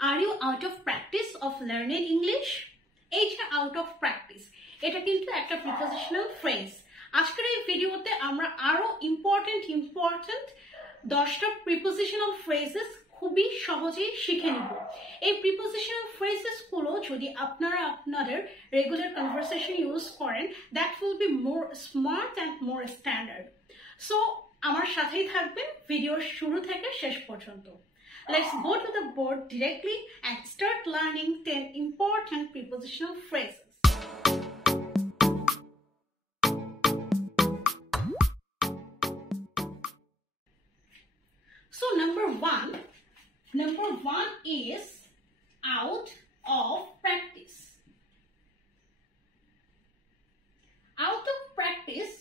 Are you out of practice of learning English? এই যে out of practice, এটা কিন্তু একটা prepositional phrase. আজকের এই ভিডিওতে আমরা আরো ইম্পর্টেন্ট 10টা prepositional phrases খুবই সহজেই শিখে নিব। এই prepositional phrases গুলো যদি আপনারা আপনাদের রেগুলার কনভারসেশন ইউজ করেন, that will be more smart and more standard. So আমার সাথেই থাকবেন ভিডিওর শুরু থেকে শেষ পর্যন্ত। Let's go to the board directly and start learning 10 important prepositional phrases. So number one is out of practice. Out of practice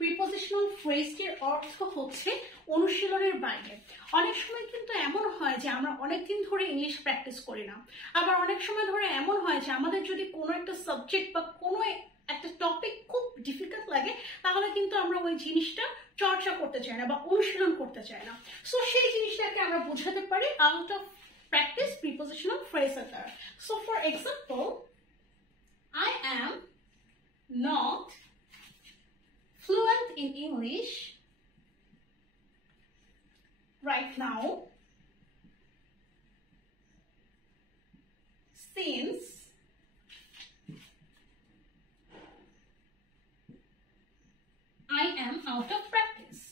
prepositional ফ্রেজটির অর্থ হচ্ছে অনুশীলনের বাইরে। অনেক সময় কিন্তু এমন হয় যে আমরা অনেকদিন ধরে ইংলিশ প্র্যাকটিস করি না, আবার অনেক সময় ধরে এমন হয় যে আমাদের যদি কোনো একটা সাবজেক্ট বা কোনো একটা টপিক খুব ডিফিকাল্ট লাগে, তাহলে কিন্তু আমরা ওই জিনিসটা চর্চা করতে চাই না বা অনুশীলন করতে চাই না। সো সেই জিনিসটাকে আমরা বোঝাতে পারি out of practice prepositional phrase দ্বারা। So for example, I am not fluent in English right now since I am out of practice.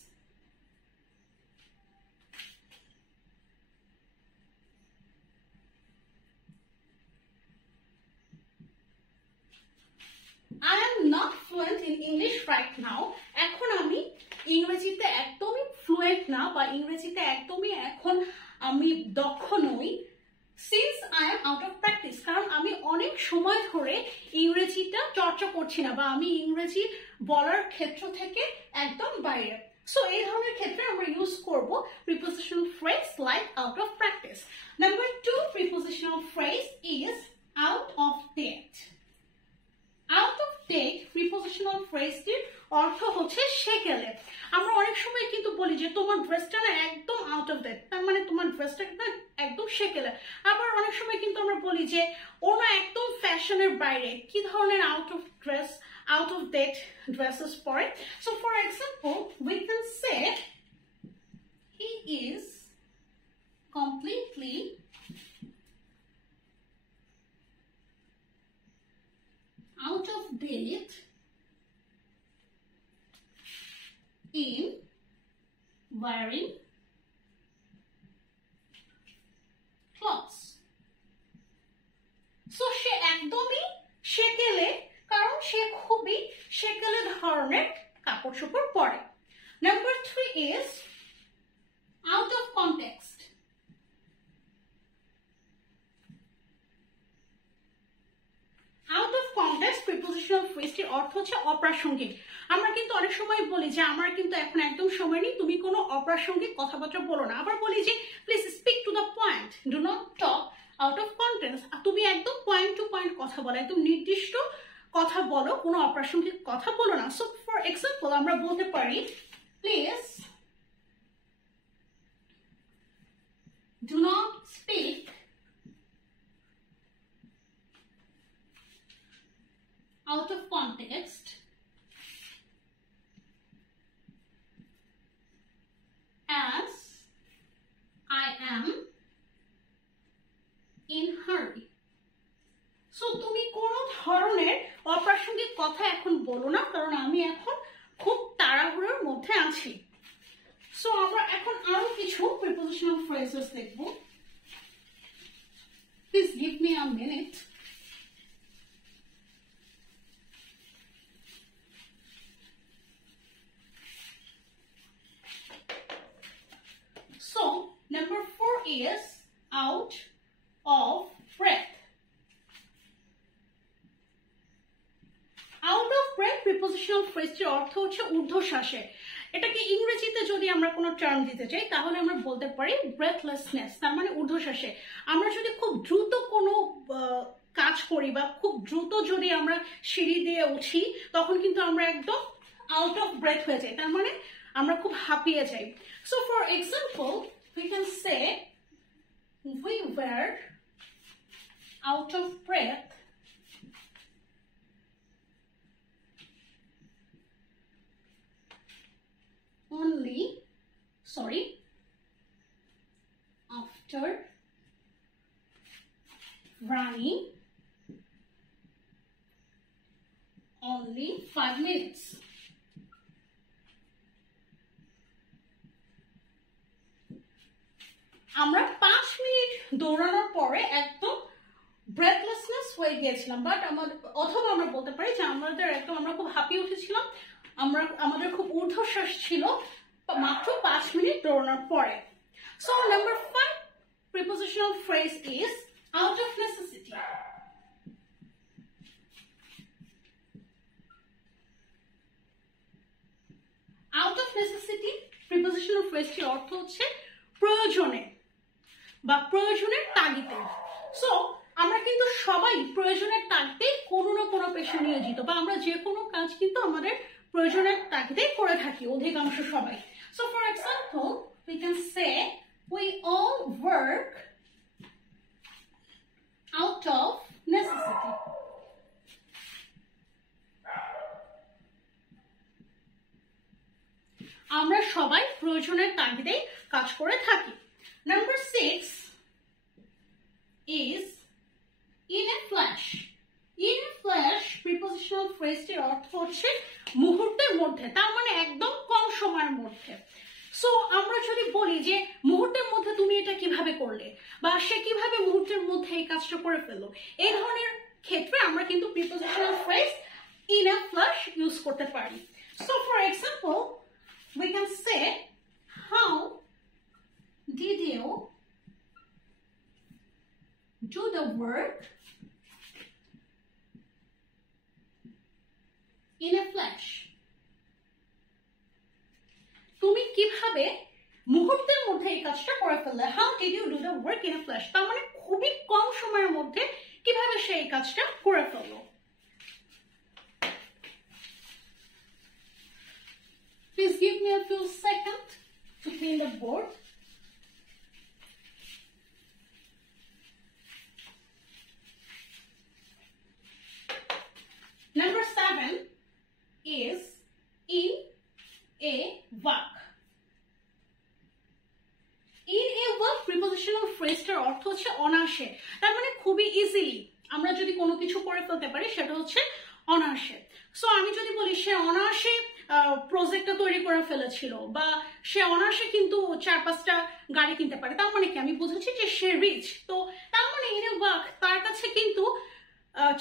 I am not fluent in English right now. এখন আমি ইংরেজিতে একদমই ফ্লুয়েন্ট না বা ইংরেজিতে একদমই এখন আমি দক্ষ নই। Since I am out of practice, কারণ আমি অনেক সময় ধরে ইংরেজিটা চর্চা করছি না বা আমি ইংরেজি বলার ক্ষেত্র থেকে একদম বাইরে। সো এই ধরনের ক্ষেত্রে আমরা ইউজ করব prepositional phrase like out of practice. Number 2 prepositional phrase is out of date. Out of date prepositional phraseটির অর্থ হচ্ছে সেকেলে। আমরা অনেক সময় কিন্তু বলি যে তোমার ড্রেসটা না একদম আউট অফ ডেট, তার মানে তোমার ড্রেসটা না একদম সেকেলে। আবার অনেক সময় কিন্তু আমরা বলি যে ও না একদম ফ্যাশনের বাইরে। কি ধরনের আউট অফ ডেট ড্রেসেস পরে? So for example, we can say he is completely out of date in wearing clothes. So সে একদমই সেকেলে, কারণ সে খুবই সেকেলে ধরনের কাপড় চোপড় পরে। Number 3 is out of context. Out of context prepositional ফ্রেজটির অর্থ হচ্ছে অপ্রাসঙ্গিক। আমরা কিন্তু অনেক সময় বলি যে আমার কিন্তু এখন একদম সময় নেই, তুমি কোনো অপ্রাসঙ্গিক কথাবার্তা বলো না। আবার বলি যে please speak to the point, do not talk out of context. তুমি একদম পয়েন্ট টু পয়েন্ট কথা বলো, একদম নির্দিষ্ট কথা বলো, কোনো অপ্রাসঙ্গিক কথা বলো না। সো ফর এক্সাম্পল আমরা বলতে পারি, please do not speak out of context as I am in hurry. So তুমি কোন ধরনের অপ্রাসঙ্গিক কথা এখন বলো না, কারণ আমি এখন খুব তাড়াহুড়োর মধ্যে আছি। সো আমরা এখন আরো কিছু prepositional phrases দেখব। Please give me a minute. So, number 4 is out of breath. Out of breath prepositional phrase অর্থ হচ্ছে ঊর্ধ্বশ্বাসে। এটাকে ইংরেজিতে যদি আমরা কোনো টার্ম দিতে চাই, তাহলে আমরা বলতে পারি ব্রেথলেসনেস, তার মানে ঊর্ধ্বশ্বাসে। আমরা যদি খুব দ্রুত কোনো কাজ করি বা খুব দ্রুত যদি আমরা সিঁড়ি দিয়ে উঠি, তখন কিন্তু আমরা একদম আউট অফ ব্রেথ হয়ে যাই, তার মানে আমরা খুব হাঁপিয়ে যাই। So for example, we can say we were out of breath, after running only 5 minutes. আমরা 5 মিনিট দৌড়ানোর পরে একদম ব্রেথলেসনেস হয়ে গিয়েছিলাম, বাট অথবা আমরা বলতে পারি যে আমরা খুব হাঁপিয়ে উঠেছিলাম, আমাদের খুব ঊর্ধ্বশ্বাস ছিল মাত্র 5 মিনিট দৌড়ানোর পরে। So number 5 prepositional phrase is out of necessity. Out of necessity prepositional phrase টির অর্থ হচ্ছে প্রয়োজনে বা প্রয়োজনের তাগিদে। সো আমরা কিন্তু সবাই প্রয়োজনের তাগিদে কোনো না কোনো পেশায় নিয়োজিত, বা আমরা যে কোনো কাজ কিন্তু আমাদের প্রয়োজনের তাগিদে করে থাকি অধিকাংশ সবাই। So for example we can say we all work out of necessity. আমরা সবাই প্রয়োজনের তাগিদে কাজ করে থাকি। Number 6 is in a flash. In a flash prepositional phrase টির অর্থ হচ্ছে মুহূর্তের মধ্যে, তার মানে একদম কম সময়ের মধ্যে। সো আমরা যদি বলি যে মুহূর্তের মধ্যে তুমি এটা কিভাবে করলে, বা সে কিভাবে মুহূর্তের মধ্যে এই কাজটা করে ফেললো, এই ধরনের ক্ষেত্রে আমরা কিন্তু prepositional phrase in a flash use করতে পারি। So for example we can say how did you do the work in a flash? তুমি কিভাবে মুহূর্তের মধ্যে এই কাজটা করে ফেললে? How did you do the work in a flash? তার মানে খুবই কম সময়ের মধ্যে কিভাবে সে এই কাজটা করে ফেললো। Please give me a few seconds to clean the board. Number 7 is in a work. In a work prepositional phrase টার অর্থ হচ্ছে অনায়াসে, তার মানে খুবই ইজিলি আমরা যদি কোনো কিছু করে ফেলতে পারি সেটা হচ্ছে অনায়াসে। সো আমি যদি বলি সে অনায়াসে প্রজেক্টটা তৈরি করে ফেলেছিল, বা সে অনায়াসে কিন্তু 4-5টা গাড়ি কিনতে পারে, তার মানে কি আমি বুঝেছি যে সে রিচ। তো তার মানে ইন এ ওয়ার্ক তার কাছে কিন্তু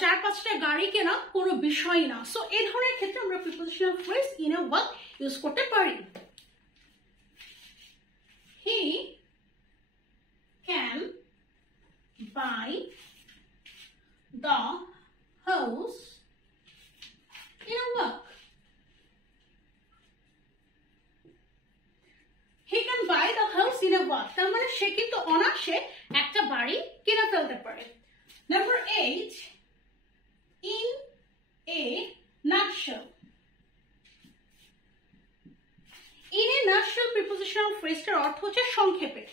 4-5টা গাড়ি কেনা কোনো বিষয় না। সো এই ধরনের ক্ষেত্রে আমরা prepositional phrase in a work use করতে পারি। He can buy the house in a work. He can buy the house in a walk. তার মানে সে কিন্তু অনায়াসে একটা বাড়ি কিনে ফেলতে পারে। Number 8 in a nutshell. In a nutshell prepositional phrase টার অর্থ হচ্ছে সংক্ষেপে।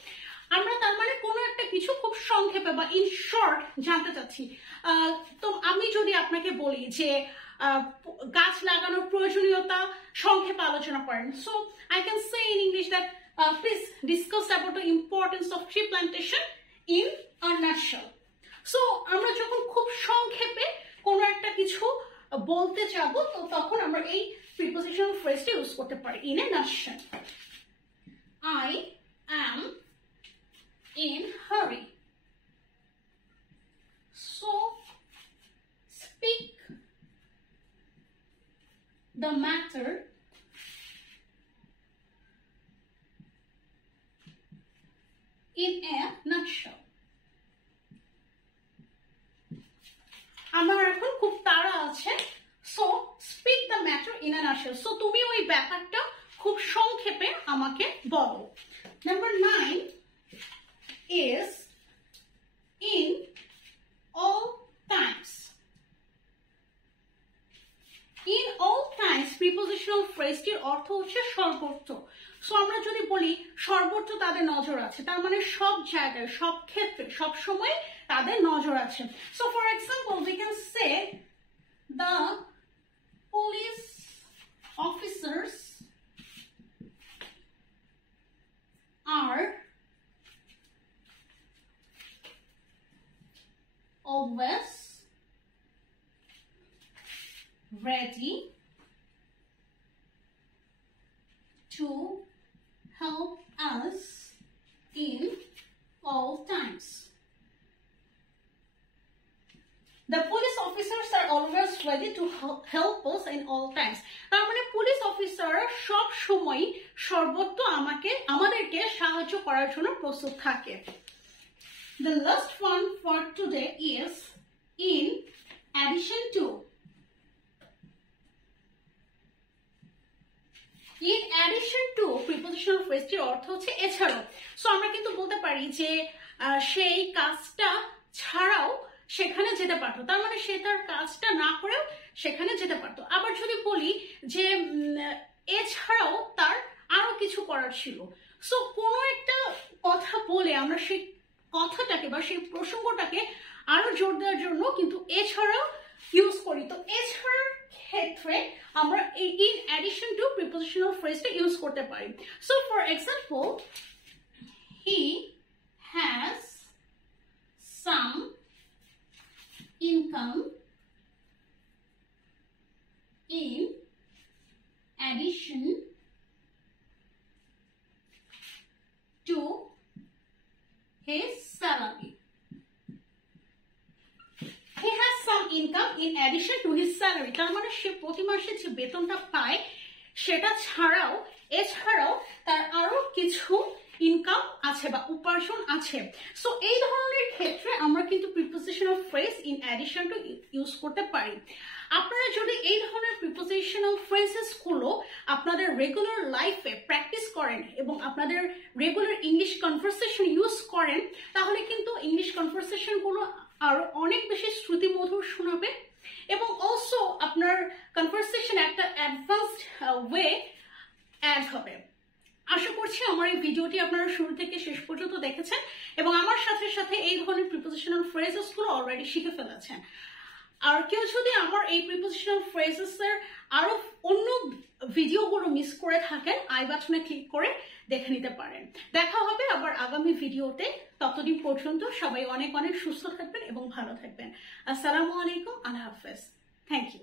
আমরা তার মানে কোনো একটা কিছু খুব সংক্ষেপে বা ইন শর্ট জানতে চাচ্ছি। তো আমি যদি আপনাকে বলি যে গাছ লাগানোর প্রয়োজনীয়তা সংক্ষেপে আলোচনা করেন, so I can say in English that please discuss about the importance of tree plantation in a nutshell. So আমরা যখন খুব সংক্ষেপে কোনো একটা কিছু বলতে যাব, তো তখন আমরা এই prepositional phrase-টি ইউজ করতে পারি in a nutshell. I am in hurry. So speak the matter in a nutshell. আমার এখন খুব তাড়া আছে, so speak the matter in a nutshell. So তুমি ওই ব্যাপারটা খুব সংক্ষেপে আমাকে বলো। নাম্বার 9 is in all times. In all times prepositional phrase টির অর্থ হচ্ছে সর্বত্র। সো আমরা যদি বলি সর্বত্র তাদের নজর আছে, তার মানে সব জায়গায়, সব ক্ষেত্রে, সব সময় তাদের নজর আছে। So for example we can say the police officers are always ready to help us in all times. The police officers are always ready to help us in all times. তার মানে পুলিশ অফিসাররা সব সময় সর্বত্র আমাদেরকে সাহায্য করার জন্য প্রস্তুত থাকে। The last one for today is in addition to. In addition to prepositional phrase এর অর্থ হচ্ছে এছাড়াও। সো আমরা কিন্তু বলতে পারি যে সেই কাজটা ছাড়াও সেখানে যেতে পারতো, তার মানে সে তার কাজটা না করেও সেখানে যেতে পারতো। আবার যদি বলি যে এছাড়াও তার আরো কিছু করার ছিল, সো কোনো একটা কথা বলে আমরা সেই কথাটাকে বা সেই প্রসঙ্গটাকে আরো জোর দেওয়ার জন্য কিন্তু এছাড়াও ইউজ করি। তো এছাড়ার ক্ষেত্রে আমরা এই ইন অ্যাডিশন টু প্রিপোজিশনাল ফ্রেজটা ইউজ করতে পারি। So for example, he has some income in addition to his salary. He has some income in addition to his salary. তার মানে সে প্রতি মাসে যে বেতনটা পায় সেটা ছাড়াও এছাড়াও তার আরো কিছু ইনকাম আছে বা উপার্জন আছে। সো এই ধরনের ক্ষেত্রে আমরা কিন্তু prepositional phrase in addition to use করতে পারি। আপনারা যদি এই ধরনের প্রিপোজিশনাল ফ্রেজেস গুলো আপনাদের রেগুলার লাইফে প্র্যাকটিস করেন এবং আপনাদের রেগুলার ইংলিশ কনভারসেশন ইউজ করেন, তাহলে কিন্তু ইংলিশ কনভারসেশন গুলো আরো অনেক বেশি শ্রুতিমধুর শোনাবে এবং অলসো আপনার কনভারসেশন একটা অ্যাডভান্সড ওয়ে অ্যাড হবে। আশা করছি আমার এই ভিডিওটি আপনারা শুরু থেকে শেষ পর্যন্ত দেখেছেন এবং আমার সাথে সাথে এই ধরনের প্রিপোজিশনাল ফ্রেজেস গুলো অলরেডি শিখে ফেলেছেন। আর কেউ যদি আমার এই প্রিপোজিশনাল ফ্রেজেস এর আরো অন্য ভিডিওগুলো মিস করে থাকেন, আই বাটনে ক্লিক করে দেখে নিতে পারেন। দেখা হবে আবার আগামী ভিডিওতে। ততদিন পর্যন্ত সবাই অনেক অনেক সুস্থ থাকবেন এবং ভালো থাকবেন। আসসালামু আলাইকুম, আল্লাহ হাফেজ, থ্যাংক ইউ।